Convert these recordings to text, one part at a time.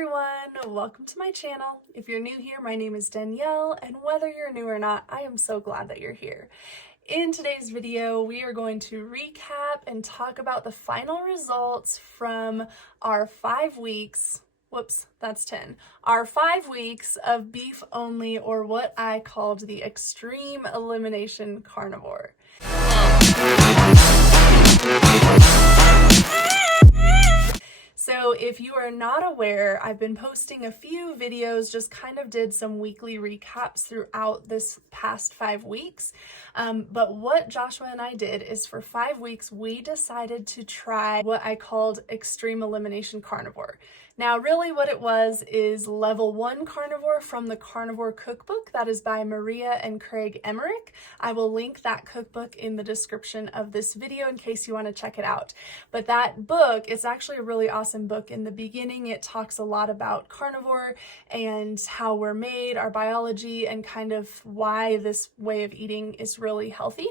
everyone, welcome to my channel. If you're new here, my name is Danielle, and whether you're new or not, I am so glad that you're here. In today's video, we are going to recap and talk about the final results from our 5 weeks, that's 10, our 5 weeks of beef only, or what I called the extreme elimination carnivore. So if you are not aware, I've been posting a few videos, just kind of did some weekly recaps throughout this past 5 weeks. But what Joshua and I did is for 5 weeks, we decided to try what I called extreme elimination carnivore. Now, really what it was is level 1 carnivore from the Carnivore Cookbook. That is by Maria and Craig Emmerich. I will link that cookbook in the description of this video in case you want to check it out. But that book, it's actually a really awesome book. In the beginning, it talks a lot about carnivore and how we're made, our biology, and kind of why this way of eating is really healthy.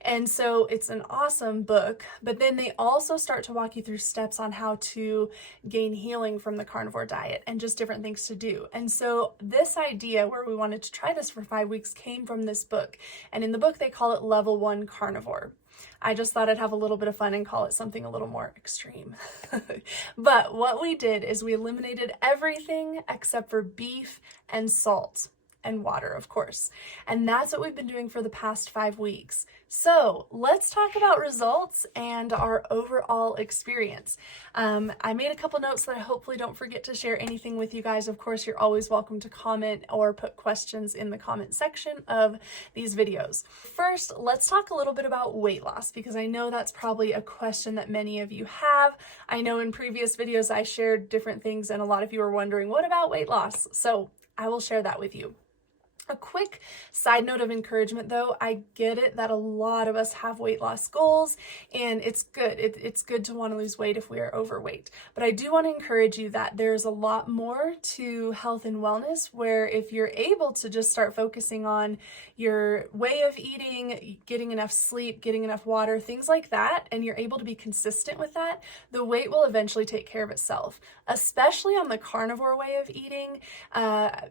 And so it's an awesome book, but then they also start to walk you through steps on how to gain healing from the carnivore diet and just different things to do. And so this idea where we wanted to try this for 5 weeks came from this book. And in the book, they call it level 1 carnivore. I just thought I'd have a little bit of fun and call it something a little more extreme. But what we did is we eliminated everything except for beef and salt. And water, of course. And that's what we've been doing for the past 5 weeks. So let's talk about results and our overall experience. I made a couple notes that I hopefully don't forget to share anything with you guys. Of course, you're always welcome to comment or put questions in the comment section of these videos. First, let's talk a little bit about weight loss, because I know that's probably a question that many of you have. I know in previous videos I shared different things and a lot of you are wondering, what about weight loss? So I will share that with you. A quick side note of encouragement though, I get it that a lot of us have weight loss goals and it's good. It's good to want to lose weight if we are overweight. But I do want to encourage you that there's a lot more to health and wellness, where if you're able to just start focusing on your way of eating, getting enough sleep, getting enough water, things like that, and you're able to be consistent with that, the weight will eventually take care of itself, especially on the carnivore way of eating.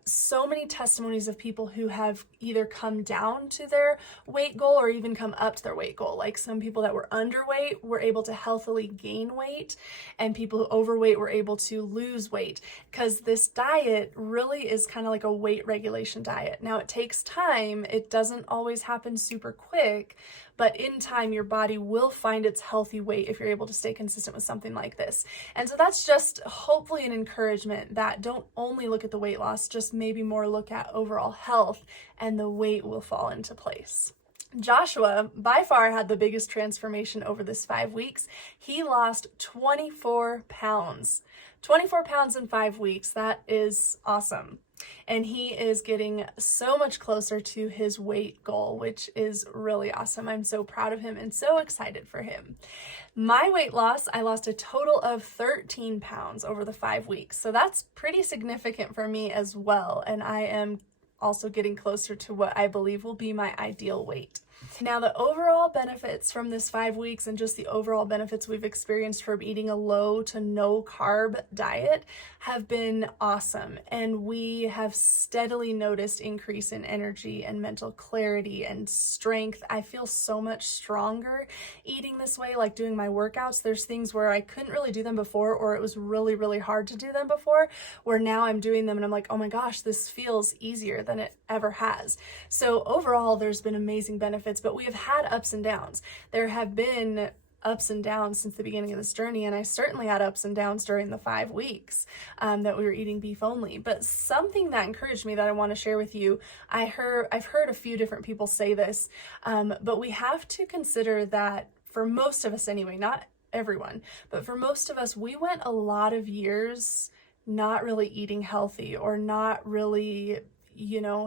So many testimonies of people who have either come down to their weight goal or even come up to their weight goal. Like some people that were underweight were able to healthily gain weight, and people who overweight were able to lose weight, because this diet really is kind of like a weight regulation diet. Now it takes time. It doesn't always happen super quick, but in time, your body will find its healthy weight if you're able to stay consistent with something like this. And so that's just hopefully an encouragement that don't only look at the weight loss, just maybe more look at overall health, and the weight will fall into place. Joshua, by far, had the biggest transformation over this 5 weeks. He lost 24 pounds. 24 pounds in 5 weeks. That is awesome. And he is getting so much closer to his weight goal, which is really awesome. I'm so proud of him and so excited for him. My weight loss, I lost a total of 13 pounds over the 5 weeks. So that's pretty significant for me as well. And I am also getting closer to what I believe will be my ideal weight. Now, the overall benefits from this 5 weeks and just the overall benefits we've experienced from eating a low to no carb diet have been awesome. And we have steadily noticed increase in energy and mental clarity and strength. I feel so much stronger eating this way, like doing my workouts. There's things where I couldn't really do them before, or it was really, really hard to do them before, where now I'm doing them and I'm like, oh my gosh, this feels easier than it ever has. So overall, there's been amazing benefits, but we have had ups and downs. There have been ups and downs since the beginning of this journey, and I certainly had ups and downs during the 5 weeks that we were eating beef only. But something that encouraged me that I want to share with you, I've heard a few different people say this, but we have to consider that for most of us anyway, not everyone, but for most of us, we went a lot of years not really eating healthy or not really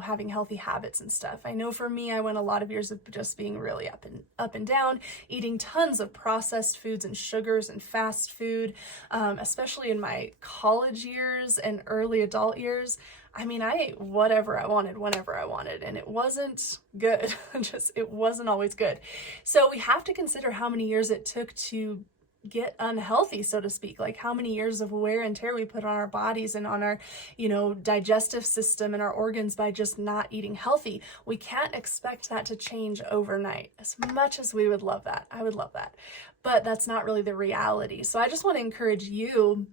having healthy habits and stuff. I know for me, I went a lot of years of just being really up and down, eating tons of processed foods and sugars and fast food, especially in my college years and early adult years. I mean, I ate whatever I wanted, whenever I wanted, and it wasn't good. It wasn't always good. So we have to consider how many years it took to get unhealthy, so to speak. Like how many years of wear and tear we put on our bodies and on our, digestive system and our organs by just not eating healthy. We can't expect that to change overnight, as much as we would love that. I would love that. But that's not really the reality. So I just want to encourage you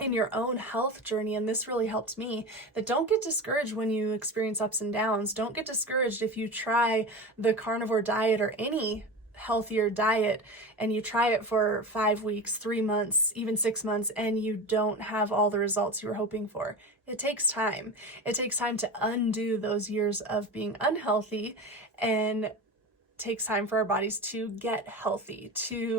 in your own health journey, and this really helped me, that don't get discouraged when you experience ups and downs. Don't get discouraged if you try the carnivore diet or any healthier diet and you try it for 5 weeks, 3 months, even 6 months, and you don't have all the results you were hoping for. It takes time. It takes time to undo those years of being unhealthy, and takes time for our bodies to get healthy,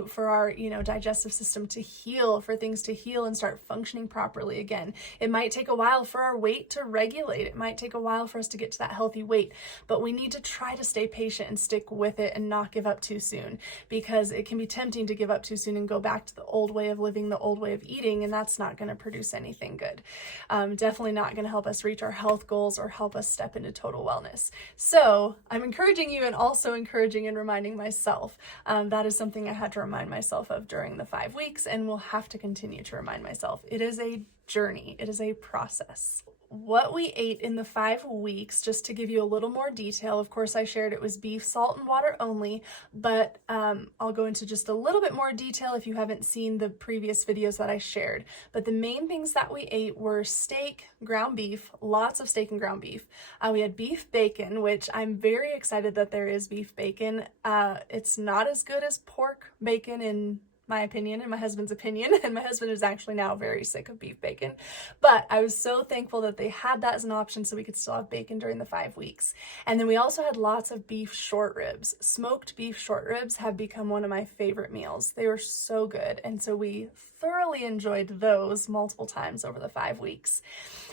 for our, digestive system to heal, for things to heal and start functioning properly again. It might take a while for our weight to regulate. It might take a while for us to get to that healthy weight, but we need to try to stay patient and stick with it and not give up too soon, because it can be tempting to give up too soon and go back to the old way of living, the old way of eating, and that's not going to produce anything good. Definitely not going to help us reach our health goals or help us step into total wellness. So I'm encouraging you, and also encouraging and reminding myself. That is something I had to remind myself of during the 5 weeks, and will have to continue to remind myself. It is a journey. It is a process. What we ate in the 5 weeks, just to give you a little more detail, of course I shared it was beef, salt, and water only, but I'll go into just a little bit more detail if you haven't seen the previous videos that I shared. But the main things that we ate were steak, ground beef, lots of steak and ground beef. We had beef bacon, which I'm very excited that there is beef bacon. It's not as good as pork bacon in my opinion and my husband's opinion, and my husband is actually now very sick of beef bacon, but I was so thankful that they had that as an option so we could still have bacon during the 5 weeks. And then we also had lots of beef short ribs. Smoked beef short ribs have become one of my favorite meals. They were so good, and so we thoroughly enjoyed those multiple times over the 5 weeks.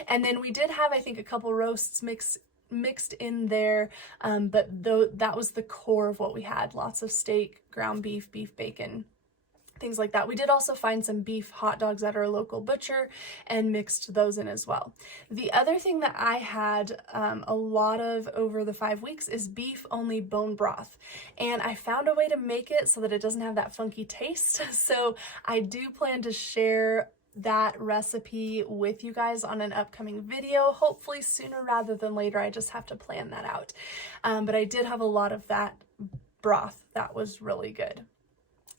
And then we did have, I think, a couple roasts mixed in there, but that was the core of what we had. Lots of steak, ground beef, beef bacon, things like that. We did also find some beef hot dogs at our local butcher and mixed those in as well. The other thing that I had a lot of over the 5 weeks is beef only bone broth. And I found a way to make it so that it doesn't have that funky taste. So I do plan to share that recipe with you guys on an upcoming video, hopefully sooner rather than later. I just have to plan that out. But I did have a lot of that broth. That was really good.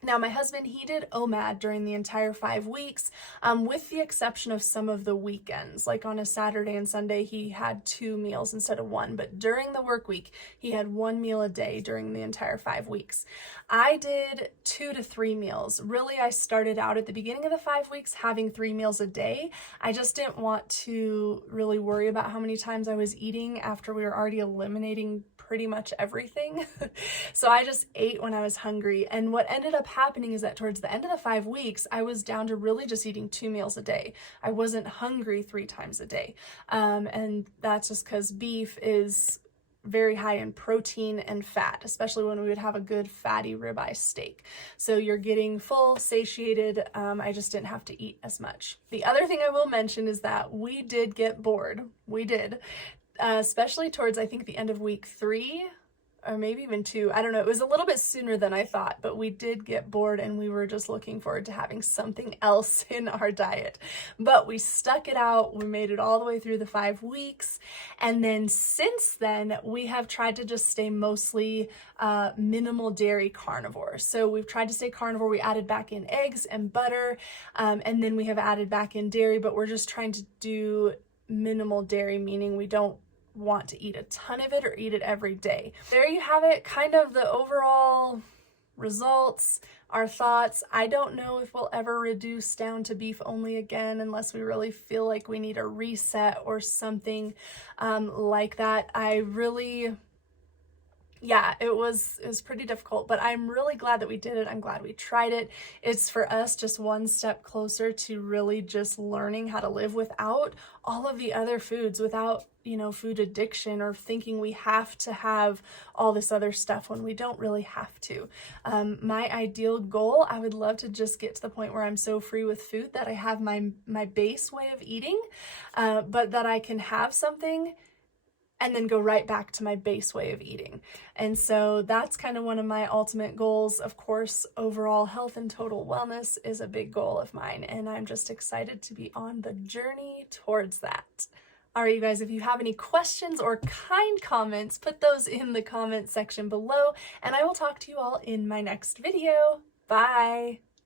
Now, my husband, he did OMAD during the entire 5 weeks, with the exception of some of the weekends. Like on a Saturday and Sunday, he had 2 meals instead of 1. But during the work week, he had 1 meal a day during the entire 5 weeks. I did 2 to 3 meals. Really, I started out at the beginning of the 5 weeks having 3 meals a day. I just didn't want to really worry about how many times I was eating after we were already eliminating pretty much everything. So I just ate when I was hungry. And what ended up happening is that towards the end of the 5 weeks, I was down to really just eating 2 meals a day. I wasn't hungry 3 times a day. And that's just because beef is very high in protein and fat, especially when we would have a good fatty ribeye steak. So you're getting full, satiated. I just didn't have to eat as much. The other thing I will mention is that we did get bored. We did. Especially towards, I think, the end of week 3, or maybe even 2. I don't know. It was a little bit sooner than I thought, but we did get bored, and we were just looking forward to having something else in our diet. But we stuck it out. We made it all the way through the 5 weeks. And then since then, we have tried to just stay mostly minimal dairy carnivore. So we've tried to stay carnivore. We added back in eggs and butter, and then we have added back in dairy, but we're just trying to do minimal dairy, meaning we don't want to eat a ton of it or eat it every day. There you have it, kind of the overall results, our thoughts. I don't know if we'll ever reduce down to beef only again unless we really feel like we need a reset or something like that. It was pretty difficult, but I'm really glad that we did it. I'm glad we tried it. It's for us just one step closer to really just learning how to live without all of the other foods, without, food addiction or thinking we have to have all this other stuff when we don't really have to. My ideal goal, I would love to just get to the point where I'm so free with food that I have my base way of eating, but that I can have something and then go right back to my base way of eating. And so that's kind of one of my ultimate goals. Of course, overall health and total wellness is a big goal of mine, and I'm just excited to be on the journey towards that. All right, you guys, if you have any questions or kind comments, put those in the comment section below, and I will talk to you all in my next video. Bye!